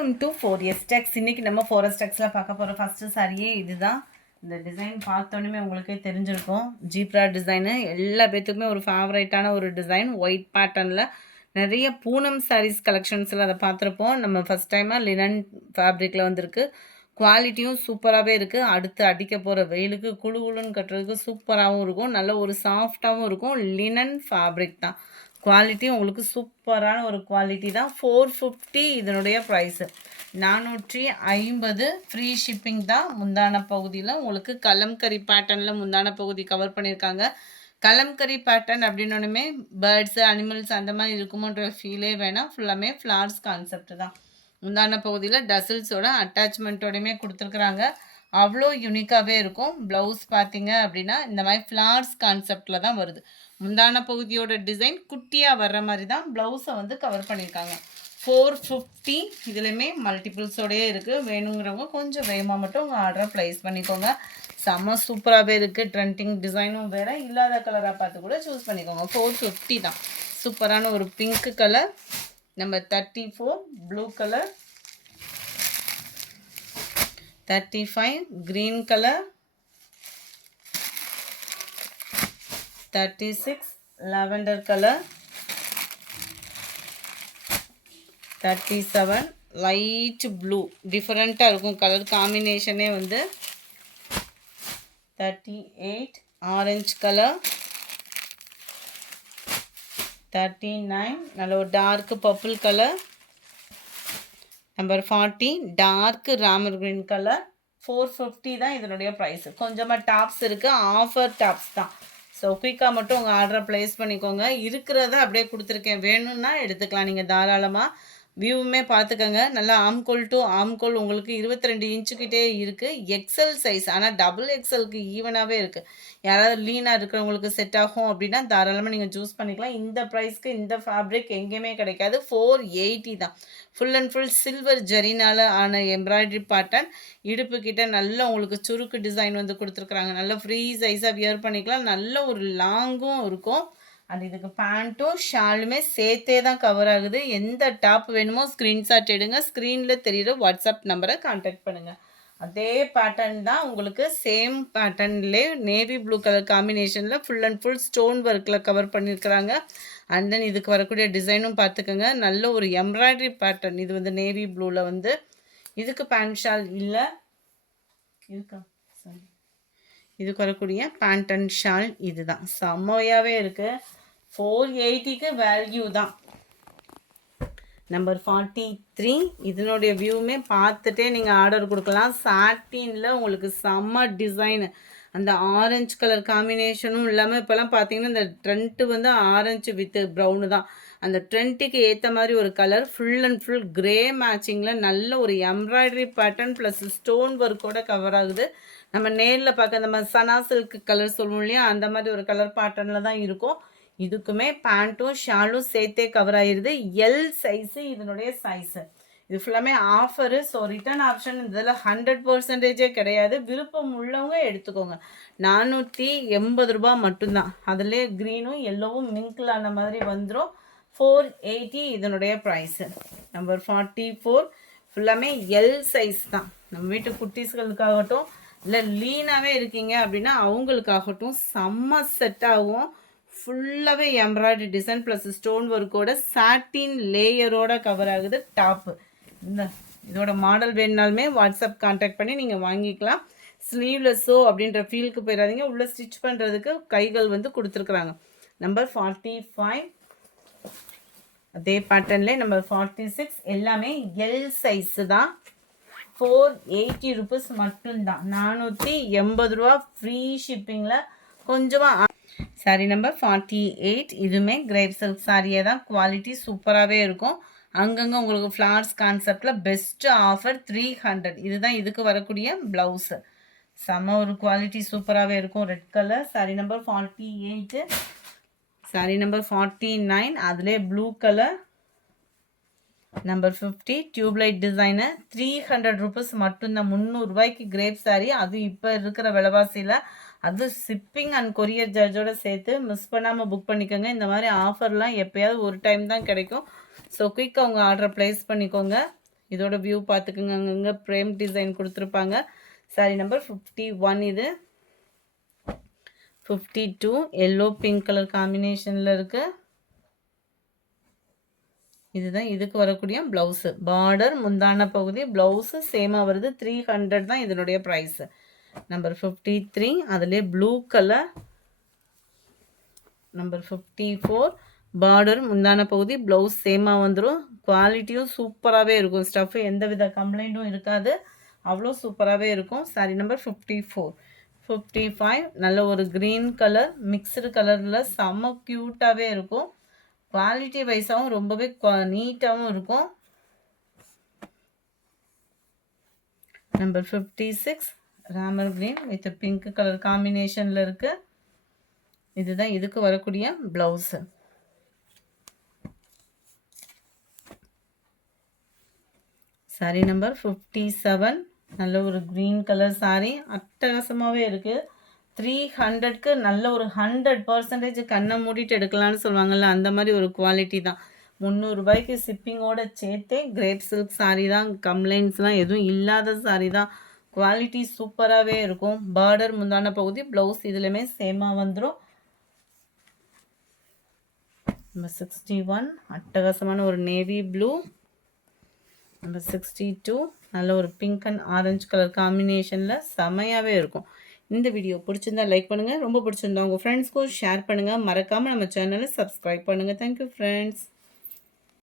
Welcome to 4S Tex. இன்னைக்கு நம்ம 4S Texல பார்க்க போகிற ஃபஸ்ட்டு சாரியே இதுதான். இந்த டிசைன் பார்த்தோன்னே உங்களுக்கே தெரிஞ்சிருக்கும். ஜீப்ரா டிசைனு எல்லா பேத்துக்குமே ஒரு ஃபேவரேட்டான ஒரு டிசைன். ஒயிட் பேட்டர்னில் நிறைய பூனம் சாரீஸ் கலெக்ஷன்ஸில் அதை பார்த்துருப்போம். நம்ம ஃபஸ்ட் டைமாக லினன் ஃபேப்ரிக்கில் வந்திருக்கு. குவாலிட்டியும் சூப்பராகவே இருக்குது. அடுத்து அடிக்க போகிற வெயிலுக்கு குழுன்னு கட்டுறதுக்கு சூப்பராகவும் இருக்கும். நல்ல ஒரு சாஃப்டாகவும் இருக்கும். லினன் ஃபேப்ரிக் தான். குவாலிட்டி உங்களுக்கு சூப்பரான ஒரு குவாலிட்டி தான். 450 இதனுடைய ப்ரைஸு. 450 ஃப்ரீ ஷிப்பிங் தான். முந்தான பகுதியில் உங்களுக்கு கலம்கரி பேட்டர்னில் முந்தான பகுதி கவர் பண்ணியிருக்காங்க. கலம்கரி பேட்டர்ன் அப்படின்னோடனே பேர்ட்ஸு அனிமல்ஸ் அந்த மாதிரி இருக்குமோன்ற ஃபீலே வேணாம். ஃபுல்லாமே ஃப்ளார்ஸ் கான்செப்ட் தான். முந்தான பகுதியில் டசில்ஸோட அட்டாச்மெண்ட்டோடையுமே கொடுத்துருக்குறாங்க. அவ்வளோ யூனிக்காகவே இருக்கும். ப்ளவுஸ் பார்த்தீங்க அப்படின்னா இந்த மாதிரி ஃப்ளார்ஸ் கான்செப்டில் தான் வருது. முந்தான பகுதியோட டிசைன் குட்டியாக வர்ற மாதிரி தான் ப்ளவுஸை வந்து கவர் பண்ணியிருக்காங்க. 450 இதுலேயுமே மல்டிபிள்ஸோடையே இருக்குது. வேணுங்கிறவங்க கொஞ்சம் வேகமாக மட்டும் உங்கள் ஆர்டரை ப்ளேஸ் பண்ணிக்கோங்க. செம்ம சூப்பராகவே இருக்குது. ட்ரெண்டிங் டிசைனும் வேறு, இல்லாத கலராக பார்த்து கூட சூஸ் பண்ணிக்கோங்க. 450 தான். சூப்பரான ஒரு pink colour, number 34 blue colour, 35 green colour, 36 lavender color, 37 light blue, different இருக்கும் கலர் காம்பினேஷனே வந்து. 38 orange color, 39 நல்ல ஒரு dark purple colour, number 40 dark ராமர் கிரீன் கலர். 450 தான் இதனுடைய ப்ரைஸ். கொஞ்சமாக டாப்ஸ் இருக்குது, ஆஃபர் டாப்ஸ் தான். ஸோ குயிக்காக மட்டும் உங்கள் ஆர்டரை ப்ளேஸ் பண்ணிக்கோங்க. இருக்கிறத அப்படியே கொடுத்துருக்கேன், வேணும்னா எடுத்துக்கலாம் நீங்கள் தாராளமாக. வியூவுமே பார்த்துக்கோங்க. நல்லா ஆம்கோல் டு ஆம்கோல் உங்களுக்கு 22 இன்ச்சுக்கிட்டே இருக்குது. எக்ஸல் சைஸ், ஆனால் டபுள் எக்ஸலுக்கு ஈவனாகவே இருக்குது. யாராவது லீனாக இருக்கிறவங்களுக்கு செட் ஆகும் அப்படின்னா தாராளமாக நீங்கள் சூஸ் பண்ணிக்கலாம். இந்த ப்ரைஸ்க்கு இந்த ஃபேப்ரிக் எங்கேயுமே கிடைக்காது. 480 தான். ஃபுல் அண்ட் ஃபுல் சில்வர் ஜரினால் ஆன எம்ப்ராய்டரி பேட்டர்ன். இடுப்பு கிட்ட நல்ல உங்களுக்கு சுருக்கு டிசைன் வந்து கொடுத்துருக்குறாங்க. நல்ல ஃப்ரீ சைஸாக வியர் பண்ணிக்கலாம். நல்ல ஒரு லாங்கும் இருக்கும். அண்ட் இதுக்கு பேண்ட்டும் ஷாலுமே சேர்த்தே தான் கவர் ஆகுது. எந்த டாப் வேணுமோ ஸ்க்ரீன்ஷாட் எடுங்க. ஸ்க்ரீனில் தெரியுற வாட்ஸ்அப் நம்பரை கான்டாக்ட் பண்ணுங்கள். அதே பேட்டர்ன் தான் உங்களுக்கு சேம் பேட்டர்ன்லே நேவி ப்ளூ கலர் காம்பினேஷனில் ஃபுல் அண்ட் ஃபுல் ஸ்டோன் ஒர்க்கில் கவர் பண்ணியிருக்கிறாங்க. அண்ட் தென் இதுக்கு வரக்கூடிய டிசைனும் பார்த்துக்கோங்க. நல்ல ஒரு எம்ப்ராய்டரி பேட்டர்ன். இது வந்து நேவி ப்ளூவில் வந்து இதுக்கு பேண்ட் ஷால் இல்லை இருக்கா, சாரி, இதுக்கு வரக்கூடிய பேண்ட் அண்ட் ஷால் இதுதான். செம்மையாகவே இருக்குது. 480க்கு வேல்யூ தான். நம்பர் 43 இதனுடைய வியூவுமே பார்த்துட்டே நீங்கள் ஆர்டர் கொடுக்கலாம். சாட்டினில் உங்களுக்கு செம்ம டிசைனு. அந்த ஆரஞ்சு கலர் காம்பினேஷனும் இல்லாமல் இப்போல்லாம் பார்த்தீங்கன்னா இந்த ட்ரெண்ட்டு வந்து ஆரஞ்சு வித் ப்ரௌனு தான். அந்த ட்ரெண்ட்டுக்கு ஏற்ற மாதிரி ஒரு colour. Full and full grey மேட்சிங்கில் நல்ல ஒரு எம்ப்ராய்டரி பேட்டர்ன் ப்ளஸ் ஸ்டோன் ஒர்க்கோட கவர் ஆகுது. நம்ம நேரில் பார்க்க அந்த மாதிரி சனா சில்க் கலர் சொல்லுவோம் இல்லையா, அந்த மாதிரி ஒரு கலர் பேட்டர்னில் தான் இருக்கும். இதுக்குமே பேண்ட்டும் ஷாலும் சேர்த்தே கவர் ஆகிடுது. எல் சைஸு இதனுடைய சைஸு. இது ஃபுல்லாமே ஆஃபரு. ஸோ ரிட்டர்ன் ஆப்ஷன் இதில் 100% கிடையாது. விருப்பம் உள்ளவங்க எடுத்துக்கோங்க. 480 ரூபா மட்டும்தான். அதிலே க்ரீனும் எல்லோவும் மிங்கிள் ஆன மாதிரி வந்துடும். 480 இதனுடைய ப்ரைஸு. நம்பர் 44 ஃபுல்லாமே எல் சைஸ் தான். நம்ம வீட்டு குட்டீஸ்களுக்காகட்டும் இல்லை லீனாகவே இருக்கீங்க அப்படின்னா அவங்களுக்காகட்டும் செம்ம செட் ஆகும். ஃபுல்லாகவே எம்ப்ராய்டரி டிசைன் ப்ளஸ் ஸ்டோன் ஒர்க்கோட சாட்டின் லேயரோட கவர் ஆகுது டாப்பு. இந்த இதோட மாடல் வேணுனாலுமே வாட்ஸ்அப் கான்டாக்ட் பண்ணி நீங்கள் வாங்கிக்கலாம். ஸ்லீவ்லெஸ்ஸோ அப்படின்ற ஃபீலுக்கு போயிடாதீங்க. உள்ளே ஸ்டிச் பண்ணுறதுக்கு கைகள் வந்து கொடுத்துருக்குறாங்க. நம்பர் 45 அதே பேட்டர்ன்லே. நம்பர் 46 எல்லாமே எல் சைஸு தான். 480 ருபீஸ் மட்டும்தான். 480 ரூபா ஃப்ரீ ஷிப்பிங்கில். கொஞ்சமாக சாரி நம்பர் 48 இதுவுமே கிரேப் சில்க் சாரியே தான். குவாலிட்டி சூப்பராகவே இருக்கும். அங்கங்கே உங்களுக்கு ஃப்ளார்ஸ் கான்செப்டில் பெஸ்ட்டு ஆஃபர் 300. இதுதான் இதுக்கு வரக்கூடிய ப்ளவுஸு. செம்ம ஒரு குவாலிட்டி சூப்பராகவே இருக்கும். Red colour sari number 48. Sari number 49 அதிலே blue colour. Number 50 tube light design. 300 rupees மட்டும்தான். 300 ரூபாய்க்கு கிரேப் சாரி. அது இப்போ இருக்கிற விலைவாசியில். அது ஷிப்பிங் அண்ட் கொரியர் சார்ஜோடு சேர்த்து. மிஸ் பண்ணாமல் புக் பண்ணிக்கோங்க. இந்த மாதிரி ஆஃபர்லாம் எப்போயாவது ஒரு டைம் தான் கிடைக்கும். ஸோ குயிக்காக உங்கள் ஆர்டரை ப்ளேஸ் பண்ணிக்கோங்க. இதோட வியூ பார்த்துக்குங்க. அங்கங்கே ஃப்ரேம் டிசைன் கொடுத்துருப்பாங்க. சாரி நம்பர் 51 இது. 52 எல்லோ பிங்க் கலர் காம்பினேஷனில் இருக்குது. இதுதான் இதுக்கு வரக்கூடிய ப்ளவுஸு. பார்டர் முந்தான பகுதி ப்ளவுஸு சேமாக வருது. 300 தான் இதனுடைய ப்ரைஸு. நம்பர் 53 அதிலே ப்ளூ கலர். நம்பர் 54 பார்டர் முந்தான பகுதி ப்ளவுஸ் சேமாக வந்துடும். குவாலிட்டியும் சூப்பராகவே இருக்கும். ஸ்டஃப்பு எந்த வித கம்ப்ளைண்ட்டும் இருக்காது. அவ்வளோ சூப்பராகவே இருக்கும். Sorry number 54. 55 நல்ல ஒரு க்ரீன் கலர் மிக்சடு கலரில் செம்ம க்யூட்டாகவே இருக்கும். குவாலிட்டி வைஸாகவும் ரொம்பவே நீட்டாகவும் இருக்கும். Number 56 Ramar green with pink colour காம்பினேஷனில் இருக்குது. இதுதான் இதுக்கு வரக்கூடிய ப்ளவுஸு. சாரி நம்பர் 57 நல்ல ஒரு க்ரீன் கலர் சாரி அட்டகாசமாகவே இருக்குது. 300க்கு நல்ல ஒரு 100% கண்ணை மூடிட்டு எடுக்கலான்னு சொல்லுவாங்கள்ல, அந்த மாதிரி ஒரு குவாலிட்டி தான். 300 ரூபாய்க்கு ஷிப்பிங்கோட சேர்த்தே கிரேப் சில்க் சாரீ தான். கம்ப்ளைண்ட்ஸ்லாம் எதுவும் இல்லாத சாரீ தான். குவாலிட்டி சூப்பராகவே இருக்கும். பார்டர் முந்தான பகுதி ப்ளவுஸ் இதுலையுமே சேமாக வந்துடும். நம்பர் 61 அட்டகாசமான ஒரு நேவி ப்ளூ. நம்பர் 62 நல்ல ஒரு பிங்க் அண்ட் ஆரஞ்சு கலர் காம்பினேஷனில் செமையாகவே இருக்கும். இந்த வீடியோ பிடிச்சிருந்தா லைக் பண்ணுங்கள். ரொம்ப பிடிச்சிருந்தா உங்கள் ஃப்ரெண்ட்ஸ்க்கும் ஷேர் பண்ணுங்கள். மறக்காமல் நம்ம சேனலை சப்ஸ்கிரைப் பண்ணுங்கள். Thank you friends.